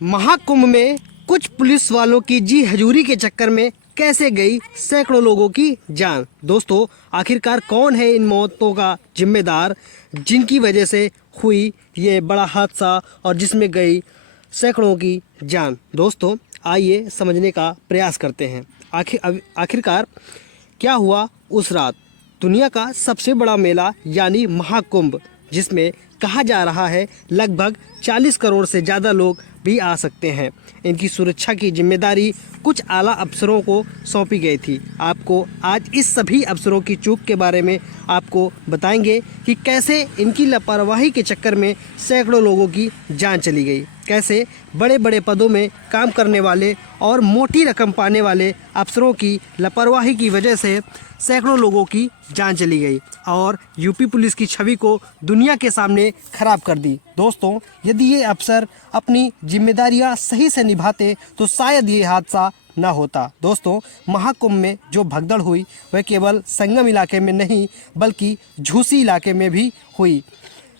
महाकुंभ में कुछ पुलिस वालों की जी हजूरी के चक्कर में कैसे गई सैकड़ों लोगों की जान। दोस्तों, आखिरकार कौन है इन मौतों का जिम्मेदार जिनकी वजह से हुई ये बड़ा हादसा और जिसमें गई सैकड़ों की जान। दोस्तों, आइए समझने का प्रयास करते हैं। आखिरकार क्या हुआ उस रात। दुनिया का सबसे बड़ा मेला यानी महाकुंभ, जिसमें कहा जा रहा है लगभग 40 करोड़ से ज़्यादा लोग भी आ सकते हैं। इनकी सुरक्षा की जिम्मेदारी कुछ आला अफसरों को सौंपी गई थी। आपको आज इस सभी अफसरों की चूक के बारे में आपको बताएंगे कि कैसे इनकी लापरवाही के चक्कर में सैकड़ों लोगों की जान चली गई, कैसे बड़े बड़े पदों में काम करने वाले और मोटी रकम पाने वाले अफसरों की लापरवाही की वजह से सैकड़ों लोगों की जान चली गई और यूपी पुलिस की छवि को दुनिया के सामने खराब कर दी। दोस्तों, यदि ये अफसर अपनी जिम्मेदारियां सही से निभाते तो शायद ये हादसा न होता। दोस्तों, महाकुंभ में जो भगदड़ हुई वह केवल संगम इलाके में नहीं बल्कि झूसी इलाके में भी हुई।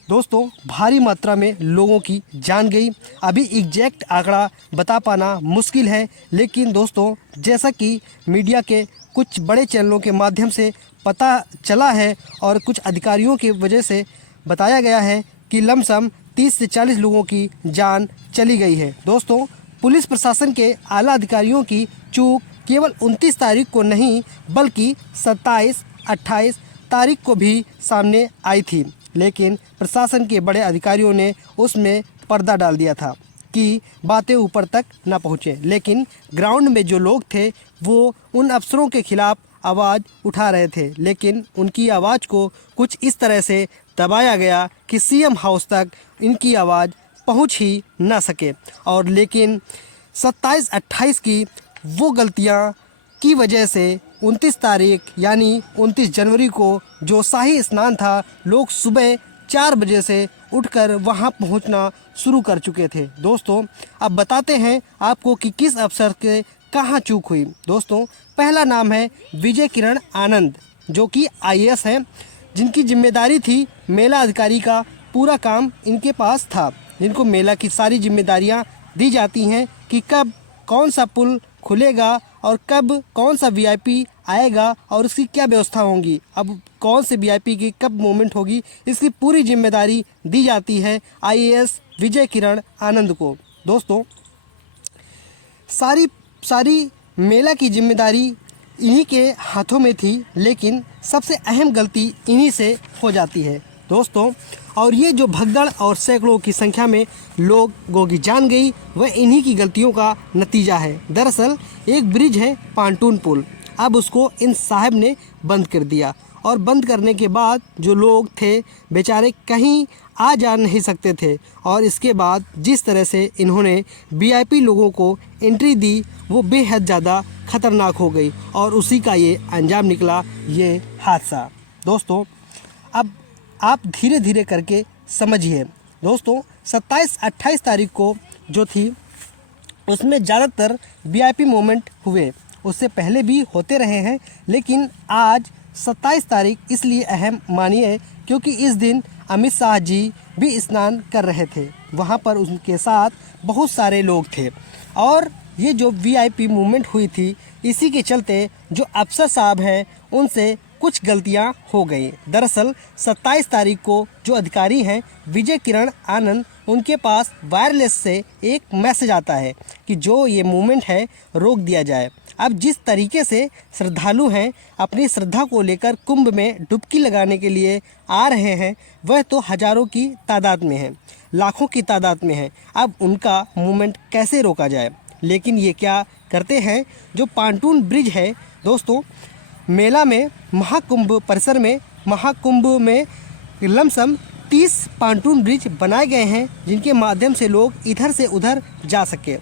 दोस्तों, भारी मात्रा में लोगों की जान गई। अभी एग्जैक्ट आंकड़ा बता पाना मुश्किल है, लेकिन दोस्तों, जैसा कि मीडिया के कुछ बड़े चैनलों के माध्यम से पता चला है और कुछ अधिकारियों की वजह से बताया गया है कि लमसम 30 से 40 लोगों की जान चली गई है। दोस्तों, पुलिस प्रशासन के आला अधिकारियों की चूक केवल 29 तारीख को नहीं बल्कि 27, 28 तारीख को भी सामने आई थी, लेकिन प्रशासन के बड़े अधिकारियों ने उसमें पर्दा डाल दिया था कि बातें ऊपर तक न पहुँचे। लेकिन ग्राउंड में जो लोग थे वो उन अफसरों के खिलाफ आवाज़ उठा रहे थे, लेकिन उनकी आवाज़ को कुछ इस तरह से दबाया गया कि सीएम हाउस तक इनकी आवाज़ पहुंच ही न सके। और लेकिन 27-28 की वो गलतियां की वजह से 29 तारीख यानी 29 जनवरी को जो शाही स्नान था, लोग सुबह 4 बजे से उठकर वहां पहुंचना शुरू कर चुके थे। दोस्तों, अब बताते हैं आपको कि किस अफसर के कहां चूक हुई। दोस्तों, पहला नाम है विजय किरण आनंद, जो कि आईएएस हैं, जिनकी जिम्मेदारी थी मेला अधिकारी का पूरा काम इनके पास था, जिनको मेला की सारी जिम्मेदारियां दी जाती हैं कि कब कौन सा पुल खुलेगा और कब कौन सा वीआईपी आएगा और उसकी क्या व्यवस्था होगी, अब कौन से वीआईपी की कब मूवमेंट होगी, इसकी पूरी जिम्मेदारी दी जाती है आईएएस विजय किरण आनंद को। दोस्तों, सारी मेला की जिम्मेदारी इन्हीं के हाथों में थी, लेकिन सबसे अहम गलती इन्हीं से हो जाती है। दोस्तों, और ये जो भगदड़ और सैकड़ों की संख्या में लोगों की जान गई वह इन्हीं की गलतियों का नतीजा है। दरअसल एक ब्रिज है पांटून पुल, अब उसको इन साहब ने बंद कर दिया और बंद करने के बाद जो लोग थे बेचारे कहीं आ जा नहीं सकते थे, और इसके बाद जिस तरह से इन्होंने वीआईपी लोगों को एंट्री दी वो बेहद ज़्यादा खतरनाक हो गई और उसी का ये अंजाम निकला, ये हादसा। दोस्तों, अब आप धीरे धीरे करके समझिए। दोस्तों, 27-28 तारीख को जो थी उसमें ज़्यादातर वीआईपी मूवमेंट हुए, उससे पहले भी होते रहे हैं, लेकिन आज 27 तारीख इसलिए अहम मानिए क्योंकि इस दिन अमित शाह जी भी स्नान कर रहे थे। वहाँ पर उनके साथ बहुत सारे लोग थे और ये जो वीआईपी मूवमेंट हुई थी, इसी के चलते जो अफसर साहब हैं उनसे कुछ गलतियां हो गई। दरअसल 27 तारीख को जो अधिकारी हैं विजय किरण आनंद, उनके पास वायरलेस से एक मैसेज आता है कि जो ये मूवमेंट है रोक दिया जाए। अब जिस तरीके से श्रद्धालु हैं अपनी श्रद्धा को लेकर कुंभ में डुबकी लगाने के लिए आ रहे हैं, वह तो हज़ारों की तादाद में है, लाखों की तादाद में है। अब उनका मूवमेंट कैसे रोका जाए? लेकिन ये क्या करते हैं, जो पांटून ब्रिज है दोस्तों, मेला में महाकुंभ परिसर में महाकुंभ में लमसम 30 पांटून ब्रिज बनाए गए हैं जिनके माध्यम से लोग इधर से उधर जा सके।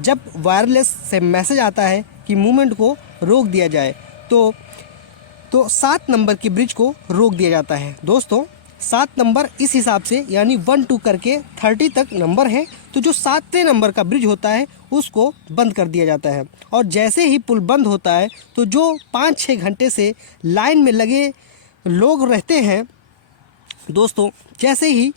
जब वायरलेस से मैसेज आता है कि मूवमेंट को रोक दिया जाए तो 7 नंबर की ब्रिज को रोक दिया जाता है। दोस्तों, 7 नंबर इस हिसाब से यानी 1-2 करके 30 तक नंबर है, तो जो 7वें नंबर का ब्रिज होता है उसको बंद कर दिया जाता है। और जैसे ही पुल बंद होता है तो जो 5-6 घंटे से लाइन में लगे लोग रहते हैं, दोस्तों, जैसे ही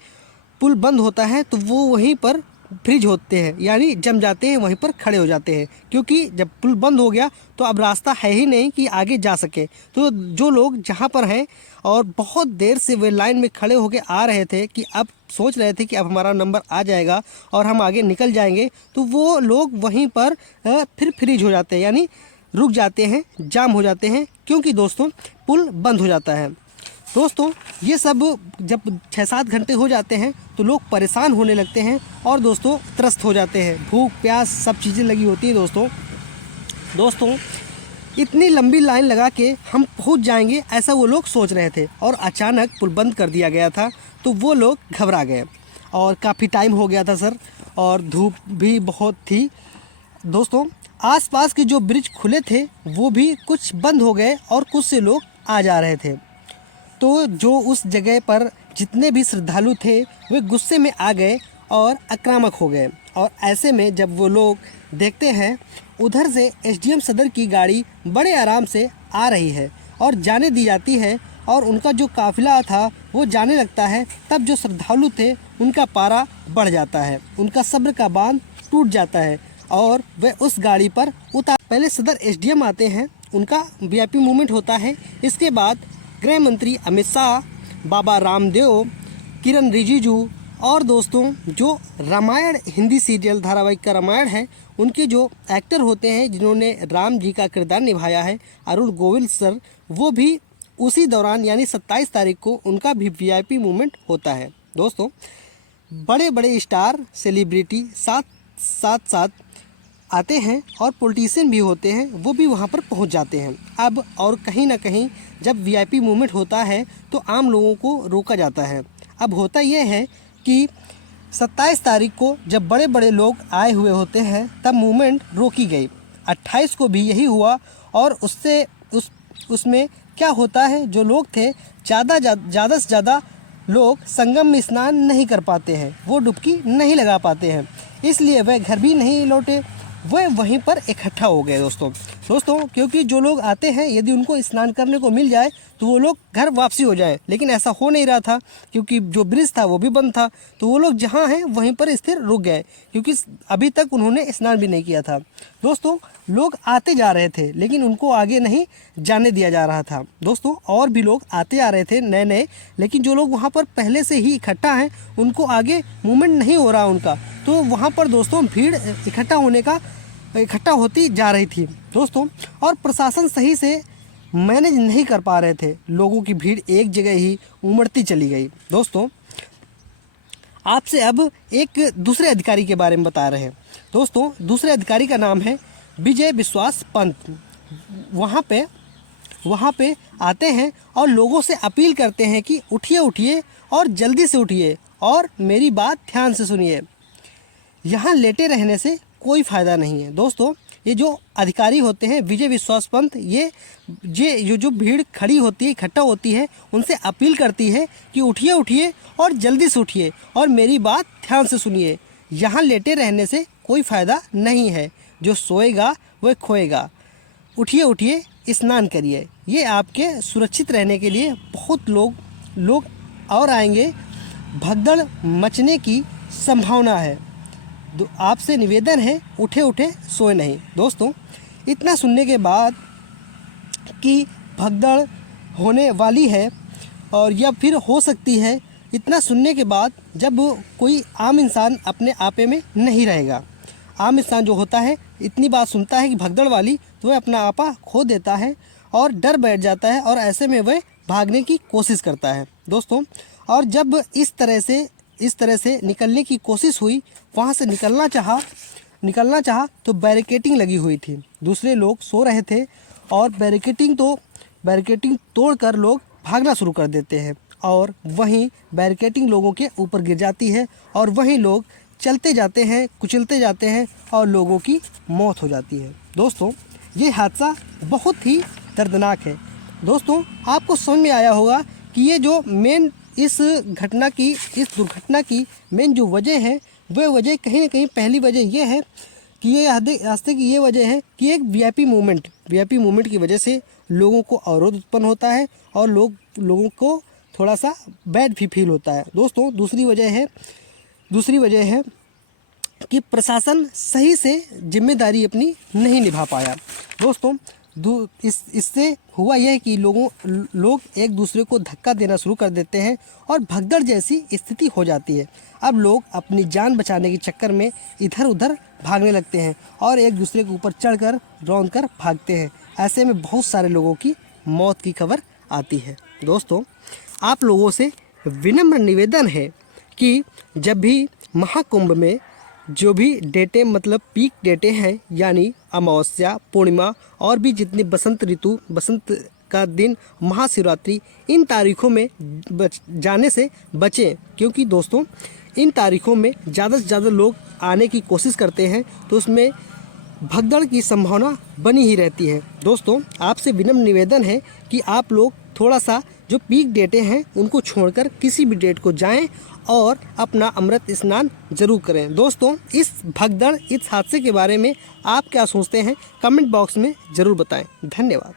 पुल बंद होता है तो वो वहीं पर फ्रीज होते हैं, यानी जम जाते हैं, वहीं पर खड़े हो जाते हैं, क्योंकि जब पुल बंद हो गया तो अब रास्ता है ही नहीं कि आगे जा सके। तो जो लोग जहाँ पर हैं और बहुत देर से वे लाइन में खड़े होके आ रहे थे कि अब सोच रहे थे कि अब हमारा नंबर आ जाएगा और हम आगे निकल जाएंगे, तो वो लोग वहीं पर फिर फ्रीज हो जाते हैं, यानी रुक जाते हैं, जाम हो जाते हैं, क्योंकि दोस्तों पुल बंद हो जाता है। दोस्तों ये सब जब 6-7 घंटे हो जाते हैं तो लोग परेशान होने लगते हैं और दोस्तों त्रस्त हो जाते हैं, भूख प्यास सब चीज़ें लगी होती हैं। दोस्तों इतनी लंबी लाइन लगा के हम पहुंच जाएंगे ऐसा वो लोग सोच रहे थे, और अचानक पुल बंद कर दिया गया था तो वो लोग घबरा गए और काफ़ी टाइम हो गया था सर, और धूप भी बहुत थी। दोस्तों आसपास के जो ब्रिज खुले थे वो भी कुछ बंद हो गए और कुछ से लोग आ जा रहे थे। तो जो उस जगह पर जितने भी श्रद्धालु थे वे गुस्से में आ गए और आक्रामक हो गए, और ऐसे में जब वो लोग देखते हैं उधर से एसडीएम सदर की गाड़ी बड़े आराम से आ रही है और जाने दी जाती है, और उनका जो काफिला था वो जाने लगता है, तब जो श्रद्धालु थे उनका पारा बढ़ जाता है, उनका सब्र का बांध टूट जाता है और वे उस गाड़ी पर उतार। पहले सदर एसडीएम आते हैं, उनका वीआईपी मूवमेंट होता है। इसके बाद गृह मंत्री अमित शाह, बाबा रामदेव, किरण रिजिजू, और दोस्तों जो रामायण हिंदी सीरियल धारावाहिक का रामायण है उनके जो एक्टर होते हैं जिन्होंने राम जी का किरदार निभाया है, अरुण गोविल सर, वो भी उसी दौरान यानी 27 तारीख को उनका भी वीआईपी मूवमेंट होता है। दोस्तों बड़े बड़े स्टार सेलिब्रिटी साथ आते हैं और पॉलिटिशियन भी होते हैं, वो भी वहाँ पर पहुँच जाते हैं। अब और कहीं ना कहीं जब वीआईपी मूवमेंट होता है तो आम लोगों को रोका जाता है। अब होता यह है कि 27 तारीख को जब बड़े बड़े लोग आए हुए होते हैं तब मूवमेंट रोकी गई। 28 को भी यही हुआ, और उसमें क्या होता है, जो लोग थे ज़्यादा से ज़्यादा लोग संगम में स्नान नहीं कर पाते हैं, वो डुबकी नहीं लगा पाते हैं, इसलिए वह घर भी नहीं लौटे, वह वहीं पर इकट्ठा हो गए। दोस्तों क्योंकि जो लोग आते हैं यदि उनको स्नान करने को मिल जाए तो वो लोग घर वापसी हो जाए, लेकिन ऐसा हो नहीं रहा था क्योंकि जो ब्रिज था वो भी बंद था, तो वो लोग जहाँ हैं वहीं पर स्थिर रुक गए, क्योंकि अभी तक उन्होंने स्नान भी नहीं किया था। दोस्तों लोग आते जा रहे थे लेकिन उनको आगे नहीं जाने दिया जा रहा था। दोस्तों और भी लोग आते आ रहे थे नए, लेकिन जो लोग वहाँ पर पहले से ही इकट्ठा हैं उनको आगे मूवमेंट नहीं हो रहा उनका, तो वहाँ पर दोस्तों भीड़ इकट्ठा होती जा रही थी दोस्तों, और प्रशासन सही से मैनेज नहीं कर पा रहे थे, लोगों की भीड़ एक जगह ही उमड़ती चली गई। दोस्तों आपसे अब एक दूसरे अधिकारी के बारे में बता रहे हैं। दोस्तों दूसरे अधिकारी का नाम है विजय विश्वास पंत। वहाँ पे आते हैं और लोगों से अपील करते हैं कि उठिए और जल्दी से उठिए और मेरी बात ध्यान से सुनिए, यहाँ लेटे रहने से कोई फ़ायदा नहीं है। दोस्तों ये जो अधिकारी होते हैं विजय विश्वास पंत, ये जो भीड़ खड़ी होती है, इकट्ठा होती है, उनसे अपील करती है कि उठिए और जल्दी से उठिए और मेरी बात ध्यान से सुनिए, यहाँ लेटे रहने से कोई फ़ायदा नहीं है, जो सोएगा वह खोएगा, उठिए स्नान करिए। ये आपके सुरक्षित रहने के लिए बहुत लोग और आएंगे, भगदड़ मचने की संभावना है, आपसे निवेदन है उठे सोए नहीं। दोस्तों इतना सुनने के बाद कि भगदड़ होने वाली है और या फिर हो सकती है, इतना सुनने के बाद जब कोई आम इंसान अपने आपे में नहीं रहेगा, आम इंसान जो होता है इतनी बात सुनता है कि भगदड़ वाली, तो वह अपना आपा खो देता है और डर बैठ जाता है और ऐसे में वह भागने की कोशिश करता है। दोस्तों और जब इस तरह से निकलने की कोशिश हुई, वहाँ से निकलना चाहा तो बैरिकेटिंग लगी हुई थी, दूसरे लोग सो रहे थे और बैरिकेटिंग तोड़कर लोग भागना शुरू कर देते हैं और वहीं बैरिकेटिंग लोगों के ऊपर गिर जाती है और वहीं लोग चलते जाते हैं, कुचलते जाते हैं और लोगों की मौत हो जाती है। दोस्तों ये हादसा बहुत ही दर्दनाक है। दोस्तों आपको समझ में आया होगा कि ये जो इस दुर्घटना की मेन जो वजह है, वह वजह कहीं ना कहीं पहली वजह ये है कि ये हादसे की ये वजह है कि एक वीआईपी मूवमेंट की वजह से लोगों को अवरोध उत्पन्न होता है और लोगों को थोड़ा सा बैड भी फील होता है। दोस्तों दूसरी वजह है कि प्रशासन सही से जिम्मेदारी अपनी नहीं निभा पाया। दोस्तों इससे हुआ यह कि लोग एक दूसरे को धक्का देना शुरू कर देते हैं और भगदड़ जैसी स्थिति हो जाती है। अब लोग अपनी जान बचाने के चक्कर में इधर उधर भागने लगते हैं और एक दूसरे के ऊपर चढ़कर रौंद कर भागते हैं। ऐसे में बहुत सारे लोगों की मौत की खबर आती है। दोस्तों आप लोगों से विनम्र निवेदन है कि जब भी महाकुंभ में जो भी डेटें मतलब पीक डेटें हैं, यानी अमावस्या, पूर्णिमा और भी जितनी बसंत का दिन, महाशिवरात्रि, इन तारीखों में जाने से बचें, क्योंकि दोस्तों इन तारीखों में ज़्यादा से ज़्यादा लोग आने की कोशिश करते हैं तो उसमें भगदड़ की संभावना बनी ही रहती है। दोस्तों आपसे विनम्र निवेदन है कि आप लोग थोड़ा सा जो पीक डेटें हैं उनको छोड़कर किसी भी डेट को जाएं और अपना अमृत स्नान जरूर करें। दोस्तों इस भगदड़, इस हादसे के बारे में आप क्या सोचते हैं कमेंट बॉक्स में ज़रूर बताएं। धन्यवाद।